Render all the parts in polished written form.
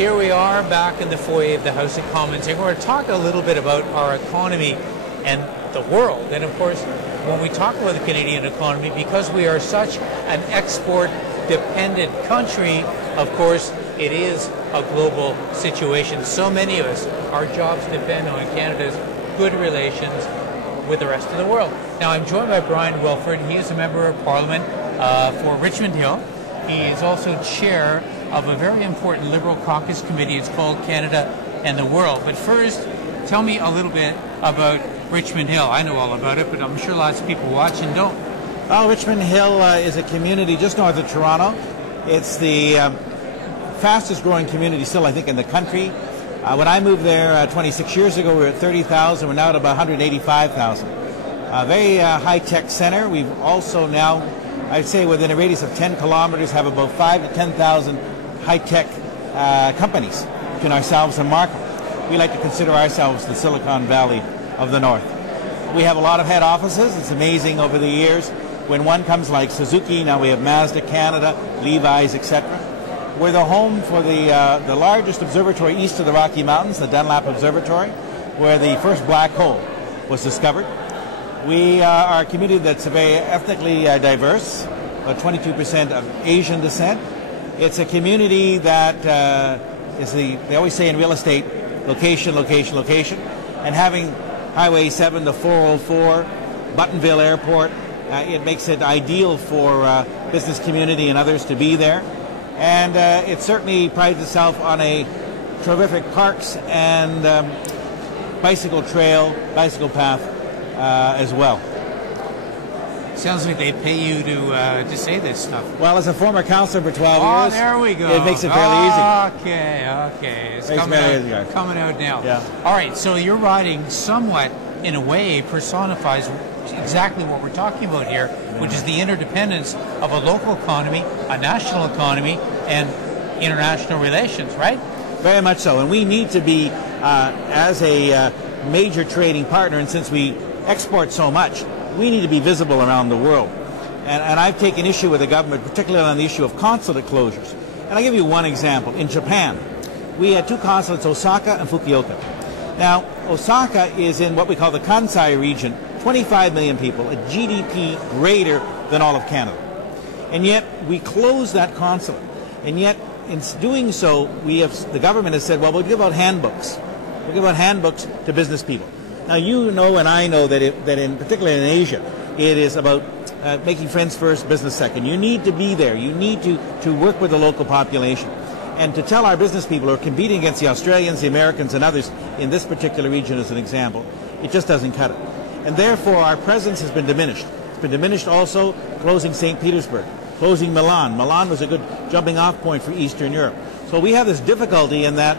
here we are back in the foyer of the House of Commons, and we're going to talk a little bit about our economy and the world. And of course, when we talk about the Canadian economy, because we are such an export-dependent country, of course, it is a global situation. So many of us, our jobs depend on Canada's good relations with the rest of the world. Now, I'm joined by Bryon Wilfert. He is a member of Parliament for Richmond Hill. He is also chair of a very important Liberal caucus committee. It's called Canada and the World. But first, tell me a little bit about Richmond Hill. I know all about it, but I'm sure lots of people watching don't. Well, Richmond Hill is a community just north of Toronto. It's the fastest growing community still, I think, in the country. When I moved there 26 years ago, we were at 30,000. We're now at about 185,000. A very high-tech center. We've also now, I'd say within a radius of 10 kilometers, have about 5,000 to 10,000 high-tech companies between ourselves and Markham. We like to consider ourselves the Silicon Valley of the North. We have a lot of head offices. It's amazing over the years. When one comes like Suzuki, now we have Mazda Canada, Levi's, etc. We're the home for the largest observatory east of the Rocky Mountains, the Dunlap Observatory, where the first black hole was discovered. We are a community that's very ethnically diverse, about 22% of Asian descent. It's a community that they always say in real estate, location, location, location. And having Highway 7 to 404, Buttonville Airport, it makes it ideal for business community and others to be there. And it certainly prides itself on a terrific parks and bicycle trail, bicycle path as well. Sounds like they pay you to say this stuff. Well, as a former councillor for 12 years, there we go. It makes it fairly easy. Okay. It's coming out now. Yeah. All right, so your riding somewhat, in a way, personifies exactly what we're talking about here, which is the interdependence of a local economy, a national economy, and international relations, right? Very much so. And we need to be, as a major trading partner, and since we export so much, we need to be visible around the world. And I've taken issue with the government, particularly on the issue of consulate closures. And I'll give you one example. In Japan, we had two consulates, Osaka and Fukuoka. Now, Osaka is in what we call the Kansai region, 25 million people, a GDP greater than all of Canada. And yet, we closed that consulate. And yet, in doing so, the government has said, well, we'll give out handbooks. We'll give out handbooks to business people. Now, you know and I know that particularly in Asia, it is about making friends first, business second. You need to be there. You need to work with the local population. And to tell our business people who are competing against the Australians, the Americans, and others in this particular region as an example, it just doesn't cut it. And therefore, our presence has been diminished. It's been diminished also closing St. Petersburg, closing Milan. Milan was a good jumping-off point for Eastern Europe. So we have this difficulty in that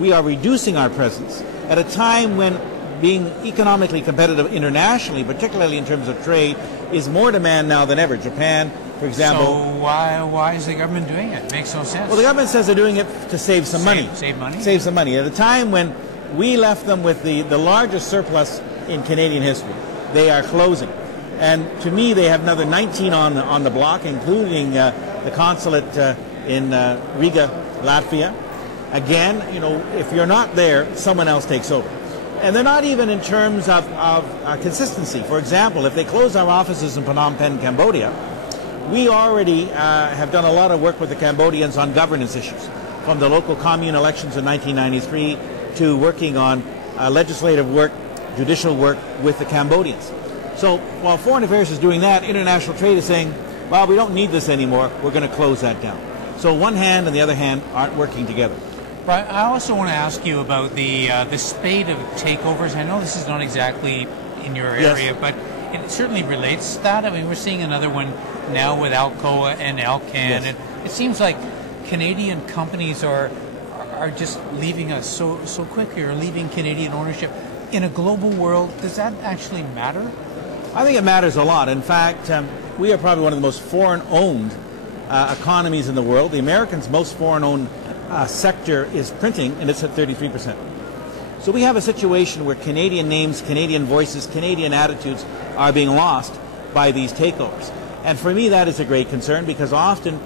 we are reducing our presence at a time when being economically competitive internationally, particularly in terms of trade, is more demand now than ever. Japan, for example. So why is the government doing it? It makes no sense. Well, the government says they're doing it to save some money. Save money? Save some money. At a time when we left them with the largest surplus in Canadian history, they are closing. And to me, they have another 19 on the block, including the consulate in Riga, Latvia. Again, you know, if you're not there, someone else takes over. And they're not even in terms of consistency. For example, if they close our offices in Phnom Penh, Cambodia, we already have done a lot of work with the Cambodians on governance issues, from the local commune elections in 1993 to working on legislative work, judicial work with the Cambodians. So while Foreign Affairs is doing that, international trade is saying, well, we don't need this anymore, we're going to close that down. So one hand and the other hand aren't working together. Right. I also want to ask you about the spate of takeovers. I know this is not exactly in your area, yes, but it certainly relates to that. I mean, we're seeing another one now with Alcoa and Alcan, yes, and it seems like Canadian companies are just leaving us so quickly, or leaving Canadian ownership. In a global world, does that actually matter? I think it matters a lot. In fact, we are probably one of the most foreign-owned economies in the world. The Americans' most foreign-owned sector is printing, and it's at 33%. So we have a situation where Canadian names, Canadian voices, Canadian attitudes are being lost by these takeovers. And for me, that is a great concern, because often,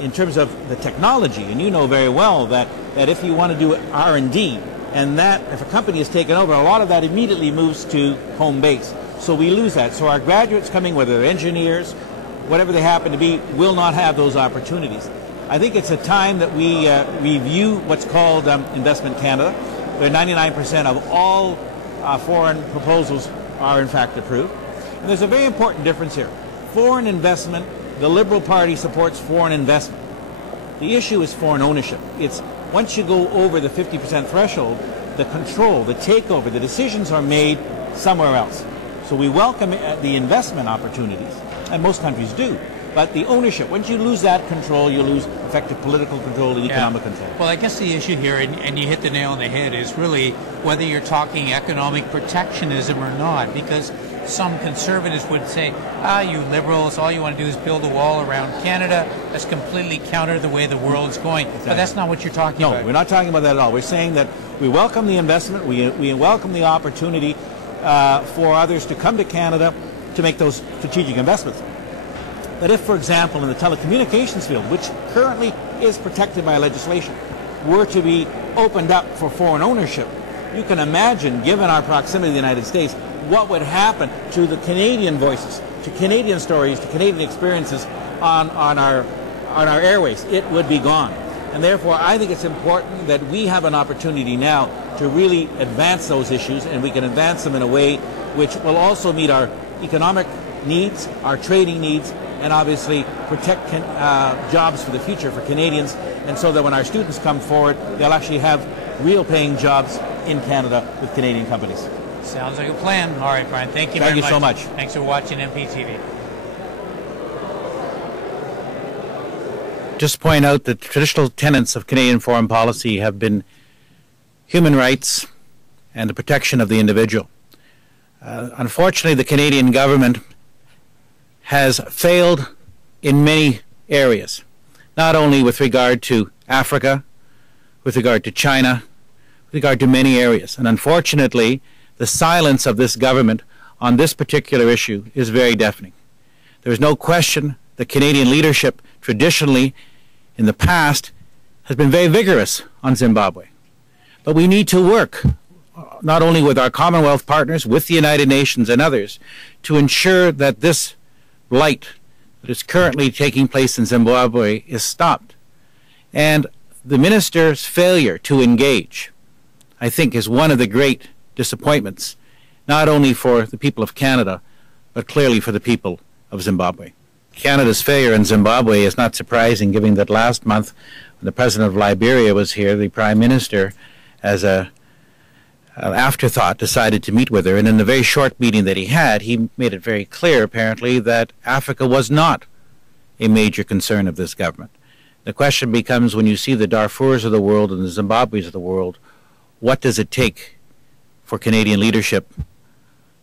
in terms of the technology, and you know very well that that if you want to do R&D, and that if a company is taken over, a lot of that immediately moves to home base. So we lose that. So our graduates coming, whether they're engineers, whatever they happen to be, will not have those opportunities. I think it's a time that we review what's called Investment Canada, where 99% of all foreign proposals are in fact approved. And there's a very important difference here. Foreign investment, the Liberal Party supports foreign investment. The issue is foreign ownership. It's once you go over the 50% threshold, the control, the takeover, the decisions are made somewhere else. So we welcome the investment opportunities, and most countries do. But the ownership, once you lose that control, you lose effective political control and economic control. Well, I guess the issue here, and you hit the nail on the head, is really whether you're talking economic protectionism or not, because some conservatives would say, you liberals, all you want to do is build a wall around Canada. That's completely counter the way the world's going. Exactly. But that's not what you're talking about. No, we're not talking about that at all. We're saying that we welcome the investment, we welcome the opportunity for others to come to Canada to make those strategic investments. But if, for example, in the telecommunications field, which currently is protected by legislation, were to be opened up for foreign ownership, you can imagine, given our proximity to the United States, what would happen to the Canadian voices, to Canadian stories, to Canadian experiences on our airways. It would be gone. And therefore, I think it's important that we have an opportunity now to really advance those issues, and we can advance them in a way which will also meet our economic needs, our trading needs, and obviously protect jobs for the future for Canadians, and so that when our students come forward, they'll actually have real paying jobs in Canada with Canadian companies. Sounds like a plan. All right, Bryon, thank you very much. Thank you so much. Thanks for watching MPTV. Just point out that traditional tenets of Canadian foreign policy have been human rights and the protection of the individual. Unfortunately, the Canadian government has failed in many areas, not only with regard to Africa, with regard to China, with regard to many areas. And unfortunately, the silence of this government on this particular issue is very deafening. There is no question the Canadian leadership traditionally in the past has been very vigorous on Zimbabwe. But we need to work not only with our Commonwealth partners, with the United Nations and others, to ensure that this blight that is currently taking place in Zimbabwe is stopped. And the minister's failure to engage, I think, is one of the great disappointments, not only for the people of Canada, but clearly for the people of Zimbabwe. Canada's failure in Zimbabwe is not surprising, given that last month, when the President of Liberia was here, the Prime Minister, as an afterthought, decided to meet with her. And in the very short meeting that he had, he made it very clear, apparently, that Africa was not a major concern of this government. The question becomes, when you see the Darfurs of the world and the Zimbabwe's of the world, what does it take for Canadian leadership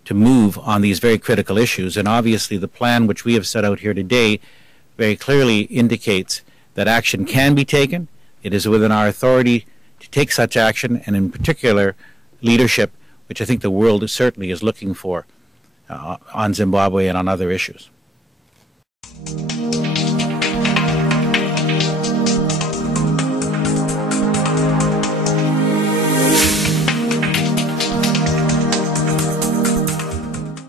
to move on these very critical issues? And obviously the plan which we have set out here today very clearly indicates that action can be taken. It is within our authority to take such action, and in particular leadership, which I think the world certainly is looking for on Zimbabwe and on other issues.